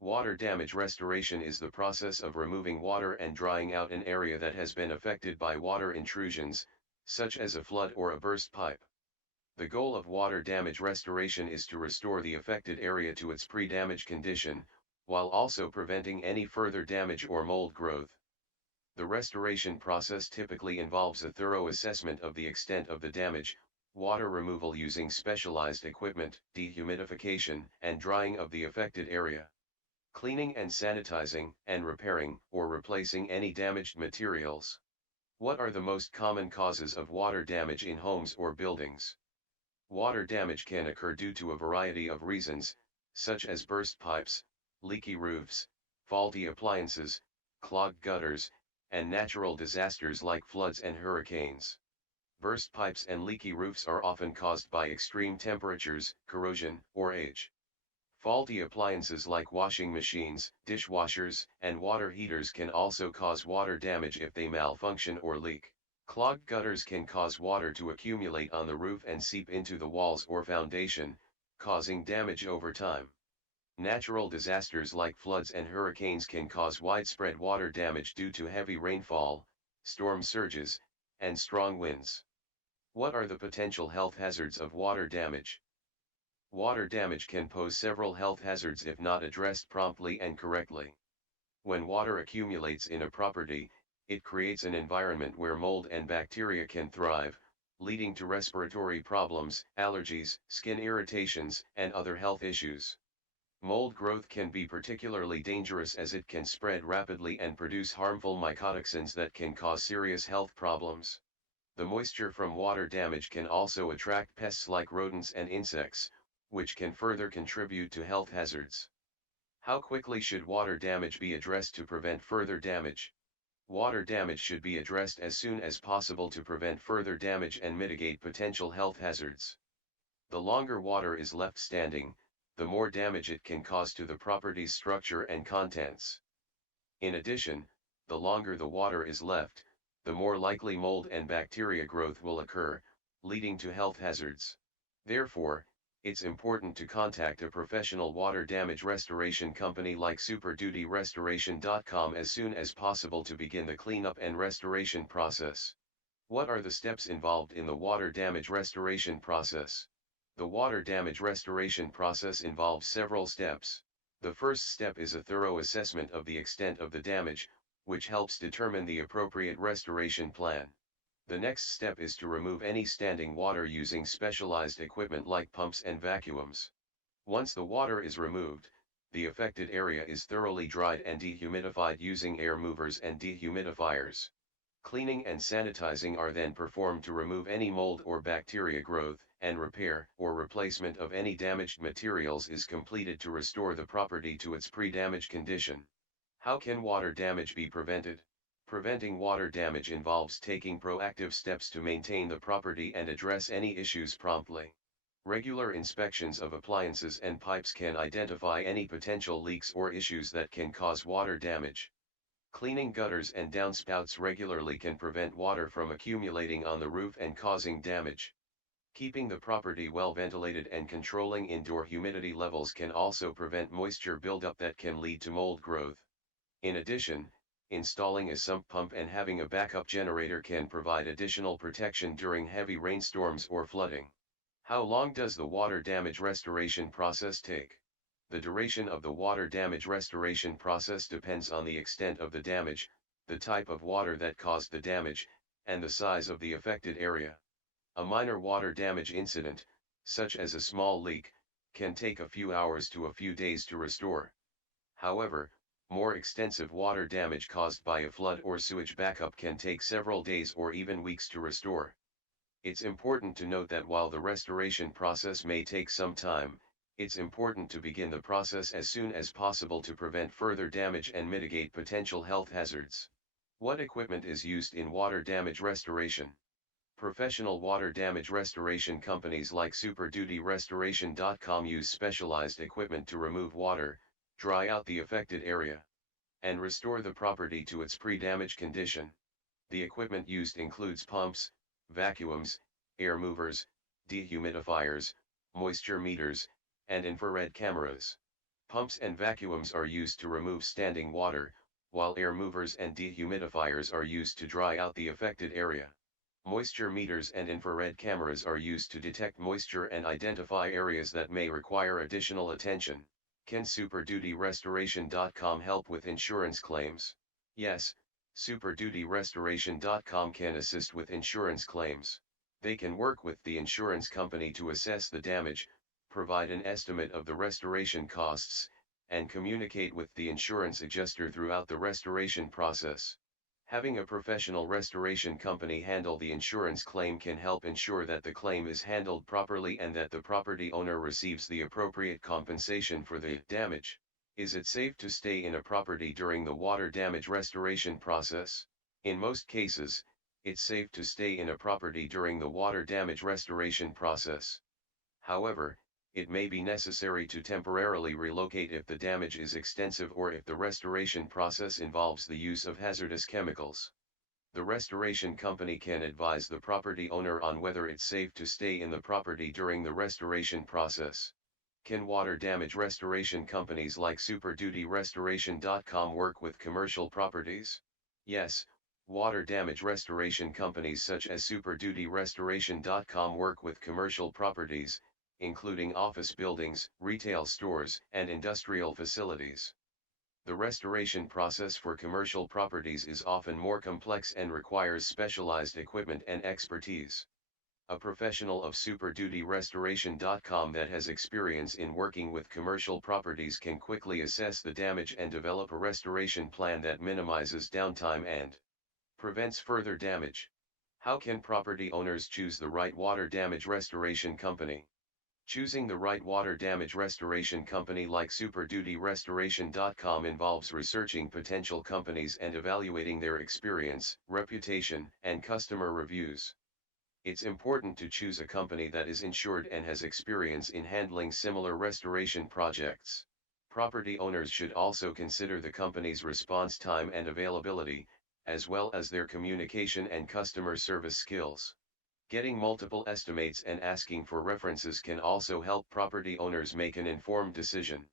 Water damage restoration is the process of removing water and drying out an area that has been affected by water intrusions, such as a flood or a burst pipe. The goal of water damage restoration is to restore the affected area to its pre-damage condition, while also preventing any further damage or mold growth. The restoration process typically involves a thorough assessment of the extent of the damage, water removal using specialized equipment, dehumidification, and drying of the affected area, cleaning and sanitizing, and repairing or replacing any damaged materials. What are the most common causes of water damage in homes or buildings? Water damage can occur due to a variety of reasons, such as burst pipes, leaky roofs, faulty appliances, clogged gutters, and natural disasters like floods and hurricanes. Burst pipes and leaky roofs are often caused by extreme temperatures, corrosion, or age. Faulty appliances like washing machines, dishwashers, and water heaters can also cause water damage if they malfunction or leak. Clogged gutters can cause water to accumulate on the roof and seep into the walls or foundation, causing damage over time. Natural disasters like floods and hurricanes can cause widespread water damage due to heavy rainfall, storm surges, and strong winds. What are the potential health hazards of water damage? Water damage can pose several health hazards if not addressed promptly and correctly. When water accumulates in a property, it creates an environment where mold and bacteria can thrive, leading to respiratory problems, allergies, skin irritations, and other health issues. Mold growth can be particularly dangerous as it can spread rapidly and produce harmful mycotoxins that can cause serious health problems. The moisture from water damage can also attract pests like rodents and insects, which can further contribute to health hazards. How quickly should water damage be addressed to prevent further damage? Water damage should be addressed as soon as possible to prevent further damage and mitigate potential health hazards. The longer water is left standing, the more damage it can cause to the property's structure and contents. In addition, the longer the water is left, the more likely mold and bacteria growth will occur, leading to health hazards. Therefore, it's important to contact a professional water damage restoration company like superdutyrestoration.com as soon as possible to begin the cleanup and restoration process. What are the steps involved in the water damage restoration process? The water damage restoration process involves several steps. The first step is a thorough assessment of the extent of the damage, which helps determine the appropriate restoration plan. The next step is to remove any standing water using specialized equipment like pumps and vacuums. Once the water is removed, the affected area is thoroughly dried and dehumidified using air movers and dehumidifiers. Cleaning and sanitizing are then performed to remove any mold or bacteria growth, and repair or replacement of any damaged materials is completed to restore the property to its pre-damage condition. How can water damage be prevented? Preventing water damage involves taking proactive steps to maintain the property and address any issues promptly. Regular inspections of appliances and pipes can identify any potential leaks or issues that can cause water damage. Cleaning gutters and downspouts regularly can prevent water from accumulating on the roof and causing damage. Keeping the property well ventilated and controlling indoor humidity levels can also prevent moisture buildup that can lead to mold growth. In addition, installing a sump pump and having a backup generator can provide additional protection during heavy rainstorms or flooding. How long does the water damage restoration process take? The duration of the water damage restoration process depends on the extent of the damage, the type of water that caused the damage, and the size of the affected area. A minor water damage incident, such as a small leak, can take a few hours to a few days to restore. However, more extensive water damage caused by a flood or sewage backup can take several days or even weeks to restore. It's important to note that while the restoration process may take some time, it's important to begin the process as soon as possible to prevent further damage and mitigate potential health hazards. What equipment is used in water damage restoration? Professional water damage restoration companies like superdutyrestoration.com use specialized equipment to remove water, dry out the affected area, and restore the property to its pre-damage condition. The equipment used includes pumps, vacuums, air movers, dehumidifiers, moisture meters, and infrared cameras. Pumps and vacuums are used to remove standing water, while air movers and dehumidifiers are used to dry out the affected area. Moisture meters and infrared cameras are used to detect moisture and identify areas that may require additional attention. Can SuperDutyRestoration.com help with insurance claims? Yes, SuperDutyRestoration.com can assist with insurance claims. They can work with the insurance company to assess the damage, provide an estimate of the restoration costs, and communicate with the insurance adjuster throughout the restoration process. Having a professional restoration company handle the insurance claim can help ensure that the claim is handled properly and that the property owner receives the appropriate compensation for the damage. Is it safe to stay in a property during the water damage restoration process? In most cases, it's safe to stay in a property during the water damage restoration process. However, it may be necessary to temporarily relocate if the damage is extensive or if the restoration process involves the use of hazardous chemicals. The restoration company can advise the property owner on whether it's safe to stay in the property during the restoration process. Can water damage restoration companies like SuperDutyRestoration.com work with commercial properties? Yes, water damage restoration companies such as SuperDutyRestoration.com work with commercial properties, including office buildings, retail stores, and industrial facilities. The restoration process for commercial properties is often more complex and requires specialized equipment and expertise. A professional of SuperDutyRestoration.com that has experience in working with commercial properties can quickly assess the damage and develop a restoration plan that minimizes downtime and prevents further damage. How can property owners choose the right water damage restoration company? Choosing the right water damage restoration company like SuperDutyRestoration.com involves researching potential companies and evaluating their experience, reputation, and customer reviews. It's important to choose a company that is insured and has experience in handling similar restoration projects. Property owners should also consider the company's response time and availability, as well as their communication and customer service skills. Getting multiple estimates and asking for references can also help property owners make an informed decision.